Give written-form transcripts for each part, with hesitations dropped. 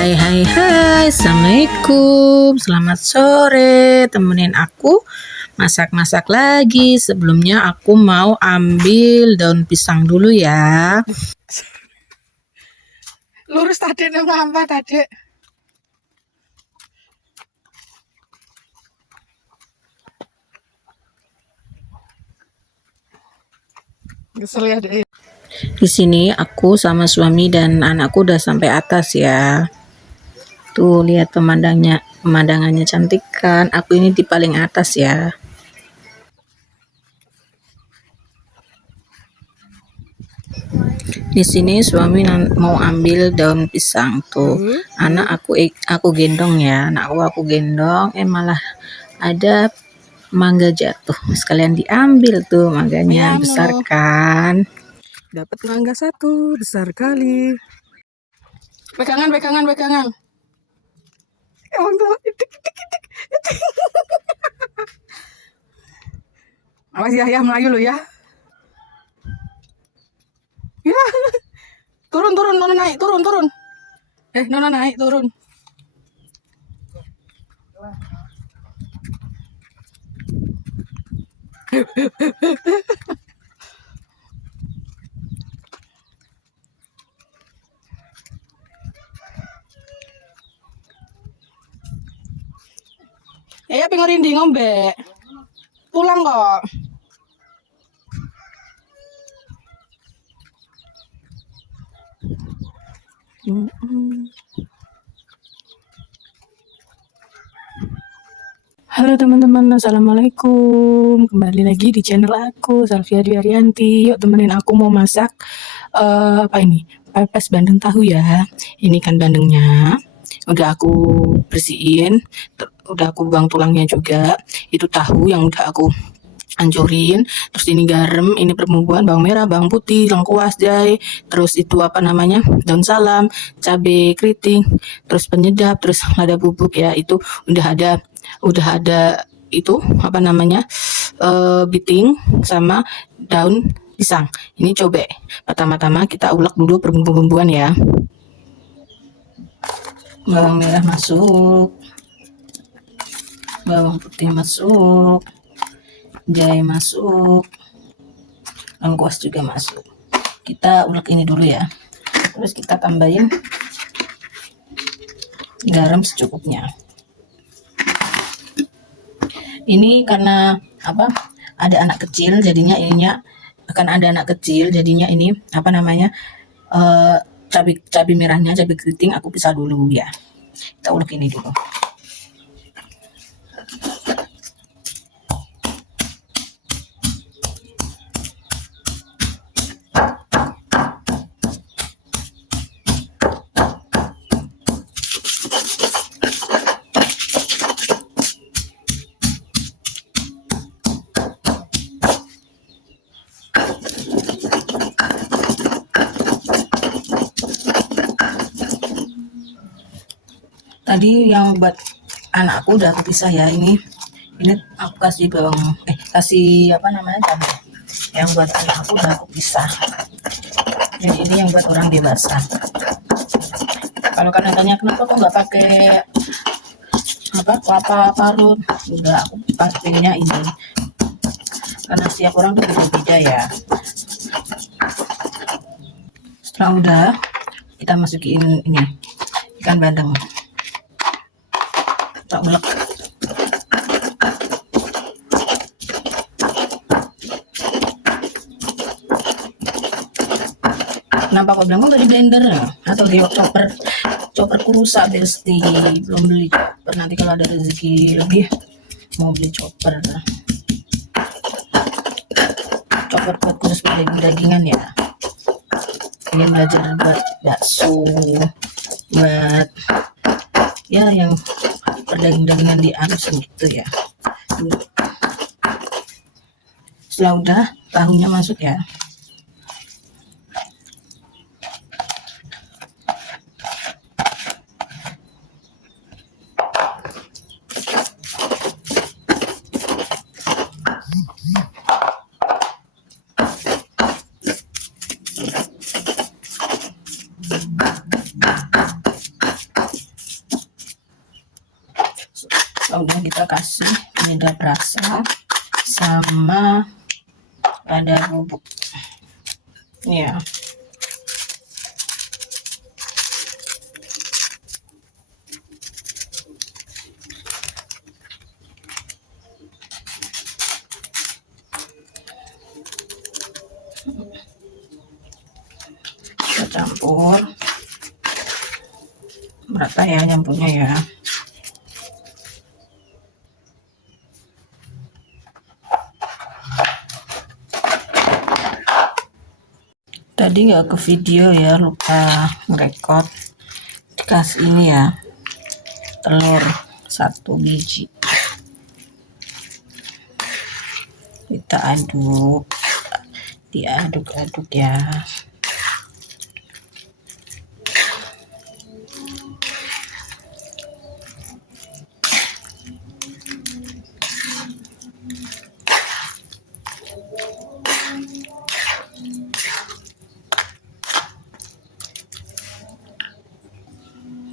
Hai hai hai, Assalamualaikum. Selamat sore. Temenin aku masak-masak lagi. Sebelumnya aku mau ambil daun pisang dulu ya. Lurus tadi nama apa tadi? Kesel ya deh. Di sini aku sama suami dan anakku udah sampai atas ya. Tuh lihat pemandangannya cantik kan. Aku ini di paling atas ya. Di sini suami mau ambil daun pisang tuh. Anak aku gendong ya. Aku gendong. Malah ada mangga jatuh. Sekalian diambil tuh mangganya, besar kan. Dapat mangga satu, besar kali. Pegangan. Emang tuh, awas ya Melayu lo ya. Ya, turun, Nona naik, turun. Nona naik, turun. Pengen rinding ngombe. Pulang kok. Halo teman-teman, assalamualaikum. Kembali lagi di channel aku, Salvia Dwi Arianti. Yuk temenin aku mau masak apa ini? Pepes bandeng tahu ya. Ini kan bandengnya. Udah aku bersihin, udah aku buang tulangnya juga. Itu tahu yang udah aku hancurin. Terus ini garam, ini perbumbuan, bawang merah, bawang putih, lengkuas, jahe. Terus itu apa namanya? Daun salam, cabai keriting, terus penyedap, terus lada bubuk ya. Itu udah ada itu apa namanya? Biting sama daun pisang. Ini coba. Pertama-tama kita ulek dulu perbumbu-bumbuan ya. Bawang merah masuk, bawang putih masuk, jahe masuk, lengkuas juga masuk. Kita ulek ini dulu ya. Terus kita tambahin garam secukupnya. Ini karena apa? Ada anak kecil, jadinya ininya akan ada anak kecil, jadinya ini apa namanya? Cabai merahnya, cabai keriting aku pisah dulu ya. Kita ulek ini dulu. Tadi yang buat anakku udah aku pisah ya. Ini aku kasih kasih apa namanya cabai. Yang buat anakku udah aku pisah. Jadi ini yang buat orang dewasa. Kalau kalian tanya kenapa kok nggak pakai kelapa parut, udah aku pakainya ini karena setiap orang tuh beda-beda ya. Setelah udah kita masukin ini ikan bandeng, tak ulek. Kenapa kok bilang kok nggak di blender ya? Atau di chopper kurusa Besti, belum beli chopper. Nanti kalau ada rezeki lebih mau beli chopper buat khusus dagingan ya. Ini belajar buat bakso, buat ya yang perdaging-dagingan diharusin gitu ya. Setelah udah tahunya masuk ya. udah kita kasih penyedap rasa sama lada bubuk ya. Kita campur merata ya, nyampurnya ya. Tadi nggak ke video ya, lupa merekod. Dikasih ini ya, telur 1 biji. Kita aduk, diaduk-aduk ya.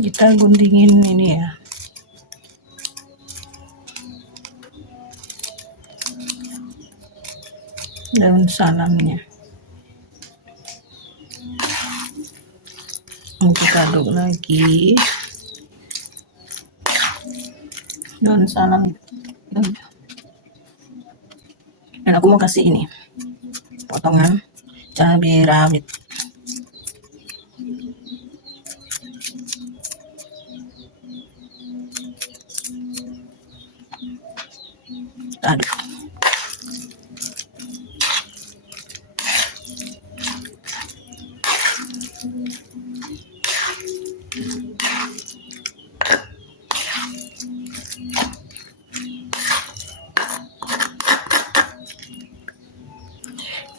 Kita guntingin ini ya, daun salamnya. Kita aduk lagi daun salam, dan aku mau kasih ini potongan cabai rawit. Aduk.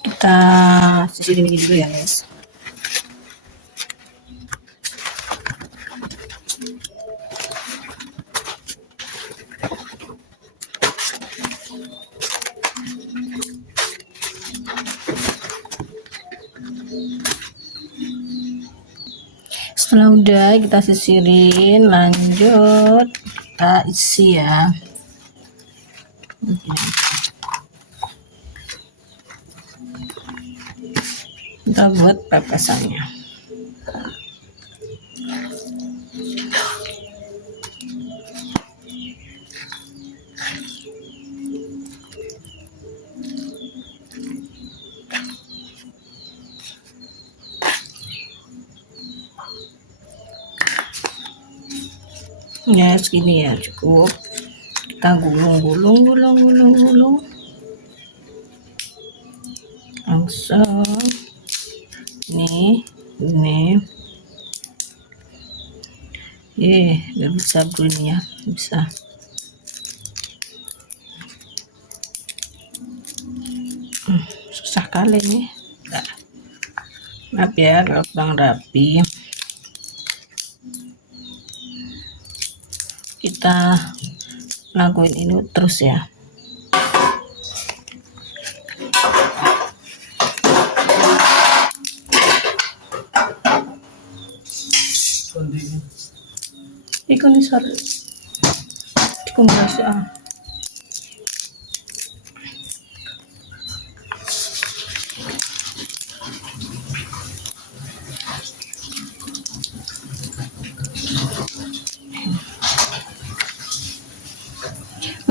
Kita sisirin ini dulu ya guys. Setelah udah kita sisirin, lanjut kita isi ya. Kita buat pepesannya. Ya segini ya cukup. Kita gulung langsung ini nggak bisa bunyi ya, bisa. Susah kali nih. Maaf ya kalau kurang rapi. Kita lakuin ini terus ya. Ikan isar dikompresi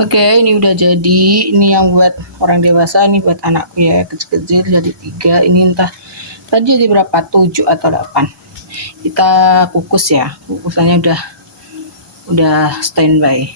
Oke, ini udah jadi. Ini yang buat orang dewasa, ini buat anakku ya, kecil-kecil jadi 3. Ini entah tadi jadi berapa, 7 atau 8. Kita kukus ya, kukusannya udah standby.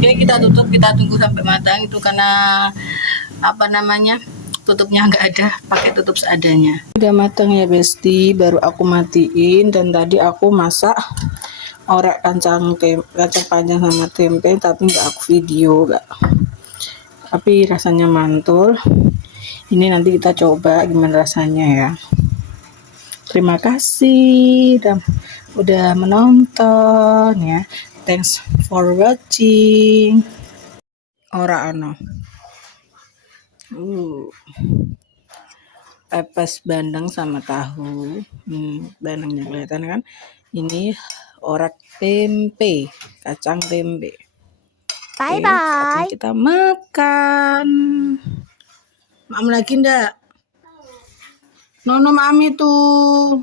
Oke, kita tutup, kita tunggu sampai matang. Itu karena apa namanya, tutupnya nggak ada, pakai tutup seadanya. Udah matang ya Besti, baru aku matiin. Dan tadi aku masak orek kacang panjang sama tempe, tapi nggak aku video, nggak. Tapi rasanya mantul. Ini nanti kita coba gimana rasanya ya. Terima kasih udah menonton ya. Thanks for watching. Ora ono. Pepes bandeng sama tahu. Bandengnya kelihatan kan? Ini orek tempe, kacang tempe. Bye Oke, bye. saatnya kita makan. Mam lagi ndak? Nono mami tuh.